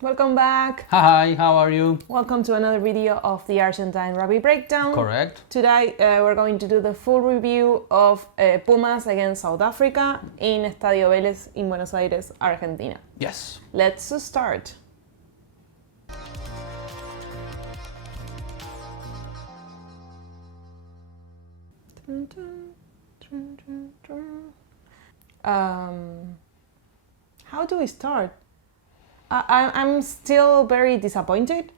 Welcome back. Hi, how are you? Welcome to another video of the Argentine Rugby Breakdown. Correct. Today we're going to do the full review of Pumas against South Africa in Estadio Vélez in Buenos Aires, Argentina. Yes. Let's start. How do we start? I'm still very disappointed.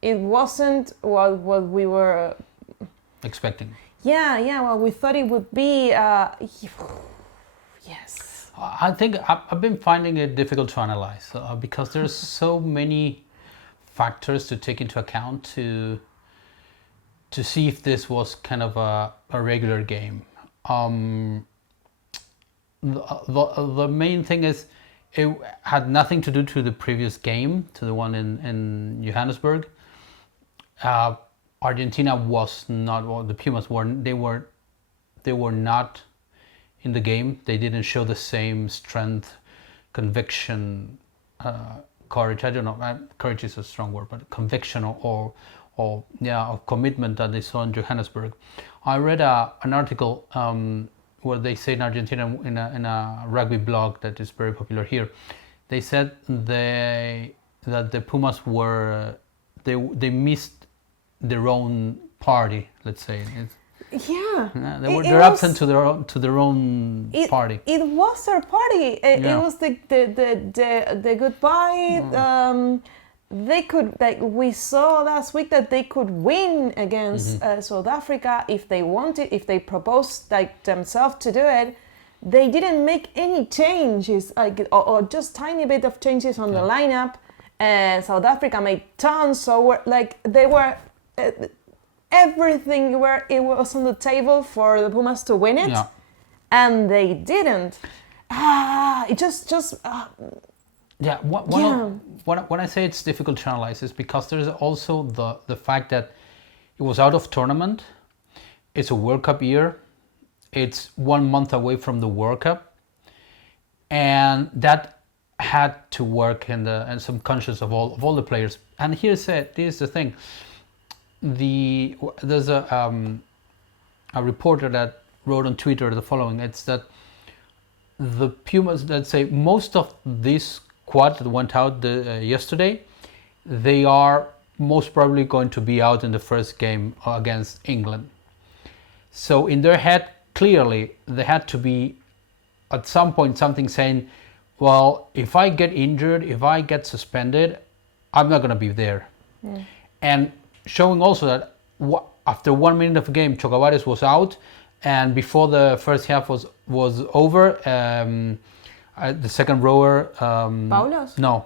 It wasn't what we were Expecting. Yeah. Well, we thought it would be. Yes. I think I've been finding it difficult to analyze because there's so many factors to take into account to see if this was kind of a regular game. The main thing is it had nothing to do to the previous game, to the one in Johannesburg. Argentina was not, well, the Pumas were not in the game. They didn't show the same strength, conviction, courage. I don't know, courage is a strong word, but conviction or commitment that they saw in Johannesburg. I read an article where they say in Argentina, in a rugby blog that is very popular here, they said that the Pumas they missed their own party. Let's say. They're absent to their own party. It was their party. It was the goodbye. They could, like we saw last week, that they could win against South Africa if they wanted, if they proposed like themselves to do it. They didn't make any changes, or just tiny bit of changes on the lineup. South Africa made tons, so they were everything it was on the table for the Pumas to win it, and they didn't. When I say it's difficult to analyze, it's because there's also the fact that it was out of tournament. It's a World Cup year. It's 1 month away from the World Cup, and that had to work in the subconscious of all the players. And here's the thing: there's a reporter that wrote on Twitter the following. It's that the Pumas, let's say, most of this squad that went out yesterday, they are most probably going to be out in the first game against England. So in their head, clearly, they had to be at some point something saying, well, if I get injured, if I get suspended, I'm not going to be there. And showing also that after 1 minute of the game, Chocobares was out, and before the first half was over, the second rower, Paulos? No,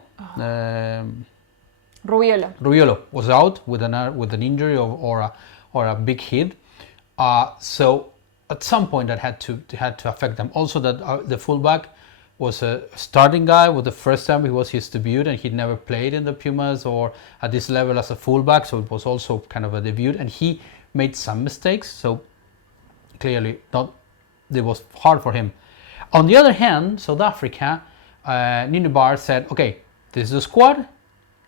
Rubiolo was out with an injury or a big hit. So at some point that had to affect them. Also, that the fullback was a starting guy. Was the first time it was his debut, and he'd never played in the Pumas or at this level as a fullback. So it was also kind of a debut, and he made some mistakes. So clearly, it was hard for him. On the other hand, South Africa, Nini Bar said, okay, this is the squad,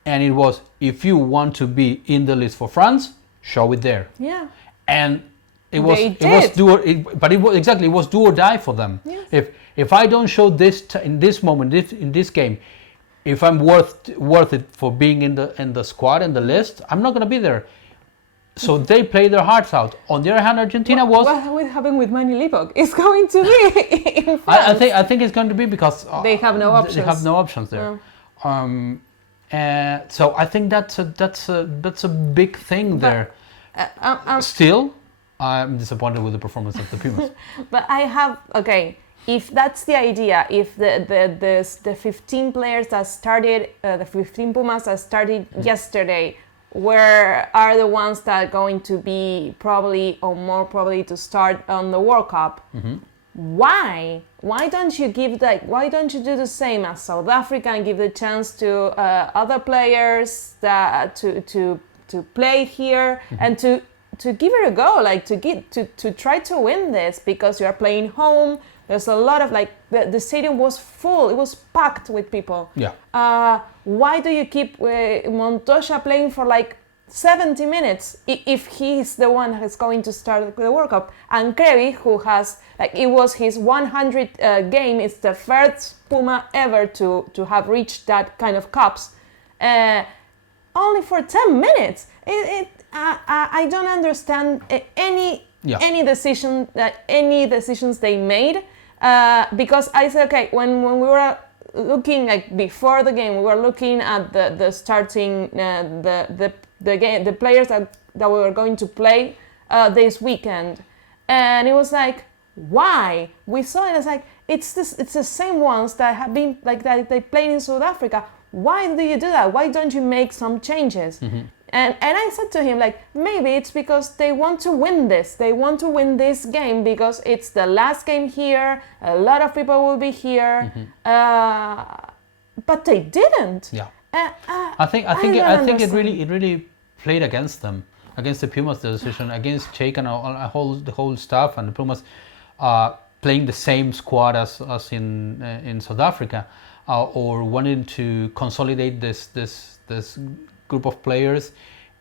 and it was, if you want to be in the list for France, show it there. Yeah. And it was do or die for them. Yes. If I don't show this in this moment, in this game, if I'm worth it for being in the squad, in the list, I'm not going to be there. So they play their hearts out. On the other hand, Argentina was. What will happen with Manny Lipok? It's going to be in France. I think it's going to be because they have no options. They have no options there. So I think that's a big thing there. Still, I'm disappointed with the performance of the Pumas. But if that's the idea, if the 15 players that started, the 15 Pumas that started yesterday, where are the ones that are going to be probably or more probably to start on the World Cup? Why don't you do the same as South Africa and give the chance to other players to play here and to give it a go, to try to win this, because you are playing home There's a lot of like the stadium was full. It was packed with people. Yeah. Why do you keep Montoya playing for like 70 minutes if he's the one who's going to start the World Cup? And Krevi, who has like it was his 100th game, it's the first Puma ever to have reached that kind of cups. Only for 10 minutes. I don't understand any decisions they made, because I said, okay, when we were looking like before the game, we were looking at the starting the game, the players that we were going to play this weekend, and it was like, why? We saw it as like it's the same ones that have been like that they played in South Africa. Why do you do that? Why don't you make some changes? And I said to him, like, maybe it's because they want to win this. They want to win this game because it's the last game here. A lot of people will be here. But they didn't. Yeah. I think it really played against them, against the Pumas, the decision, against Jake and the whole staff and the Pumas playing the same squad as in South Africa, or wanting to consolidate this group of players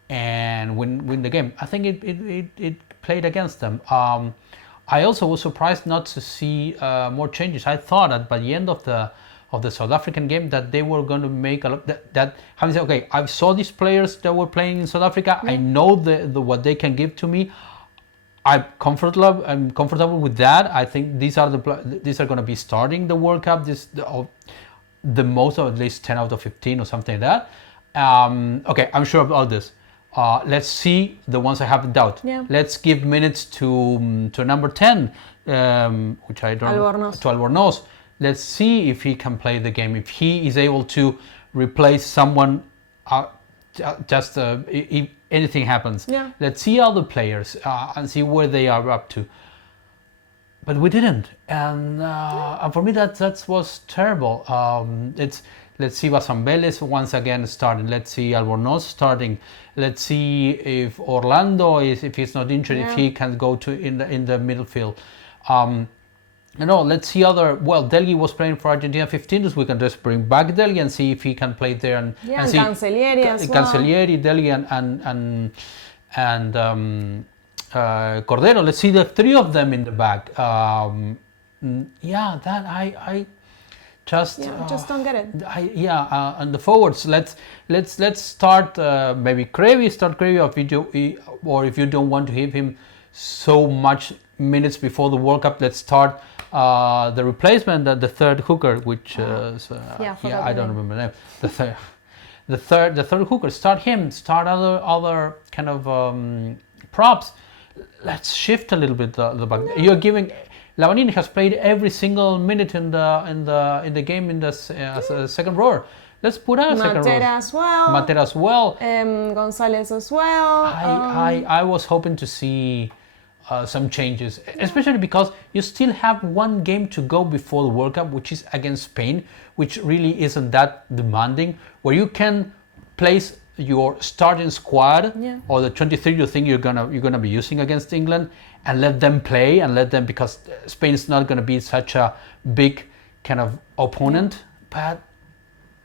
and win the game. I think it played against them. I also was surprised not to see more changes. I thought that by the end of the South African game that they were going to make a lot. That having said, okay, I saw these players that were playing in South Africa. I know the what they can give to me. I'm comfortable with that. I think these are going to be starting the World Cup. The most of at least 10 out of 15 or something like that. Okay, I'm sure of all this. Let's see the ones I have in doubt. Yeah. Let's give minutes to number 10, which I don't Albornoz. To Albornoz. Let's see if he can play the game. If he is able to replace someone, if anything happens. Yeah. Let's see other players and see where they are up to. But we didn't, and for me that was terrible. Let's see Basambeles once again starting. Let's see Albornoz starting. Let's see if Orlando if he's not injured, if he can go to in the middle field. Let's see other. Well, Delgi was playing for Argentina 15, so we can just bring back Delgi and see if he can play there and see Cancellieri as well. Cancellieri, Delgi and Cordero. Let's see the three of them in the back. I just don't get it. And the forwards. Let's start maybe Krevi, or if you don't want to give him so much minutes before the World Cup, let's start the replacement, the third hooker, which I don't remember the name. The third hooker. Start him. Start other kind of props. Let's shift a little bit the back. You're giving. Lavanini has played every single minute in the game in the second row. Let's put out a second row. Matera as well. Gonzalez as well. I was hoping to see some changes, especially because you still have one game to go before the World Cup, which is against Spain, which really isn't that demanding, where you can place your starting squad or the 23 you think you're gonna be using against England, and let them play because Spain is not gonna be such a big kind of opponent. But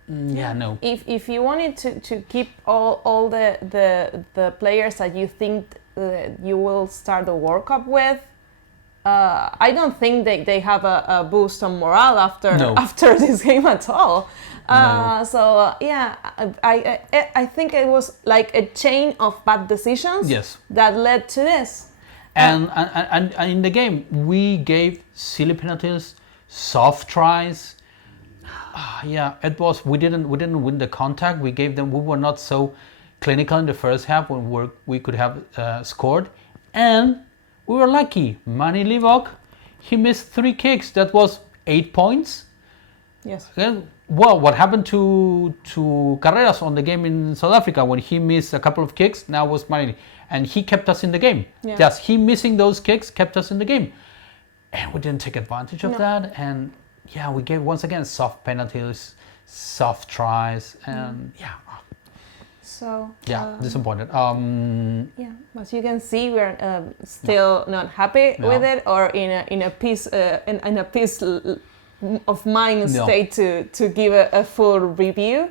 no. If you wanted to keep all the players that you think you will start the World Cup with, I don't think they have a boost on morale after this game at all. I think it was like a chain of bad decisions that led to this. And in the game we gave silly penalties, soft tries. It was we didn't win the contact. We were not so clinical in the first half when we could have scored, and we were lucky. Manny Livok, he missed 3 kicks. That was 8 points. Yes. Well, what happened to Carreras on the game in South Africa when he missed a couple of kicks? Now was Manny, and he kept us in the game. Yeah. Just he missing those kicks kept us in the game, and we didn't take advantage of that. And we gave once again soft penalties, soft tries, and So Yeah, disappointed. yeah, as you can see, we're still not happy with it, or in a peace of mind state to give a full review.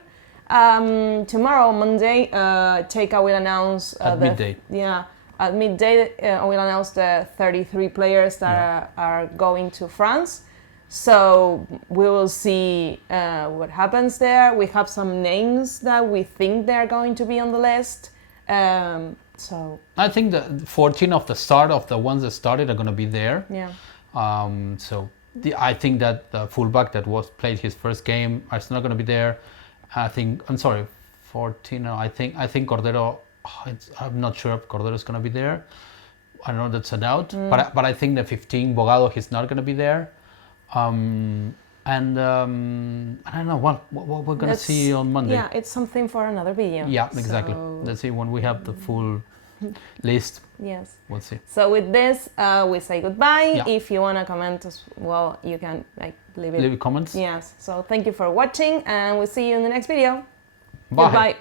Tomorrow, Monday, Teika will announce at midday. At midday, we'll announce the 33 players that are going to France. So we will see what happens there. We have some names that we think they're going to be on the list. So I think the 14 of the start of the ones that started are going to be there. Yeah. I think that the fullback that played his first game is not going to be there. I think 14. I think Cordero. I'm not sure if Cordero is going to be there. I don't know, that's a doubt. But I think the 15 Bogado, he's not going to be there. And I don't know what we're going to see on Monday. Yeah, it's something for another video. Yeah, exactly. Let's see when we have the full list. Yes. We'll see. So with this, we say goodbye. Yeah. If you want to comment as well, you can leave comments. Yes. So thank you for watching, and we'll see you in the next video. Bye. Goodbye.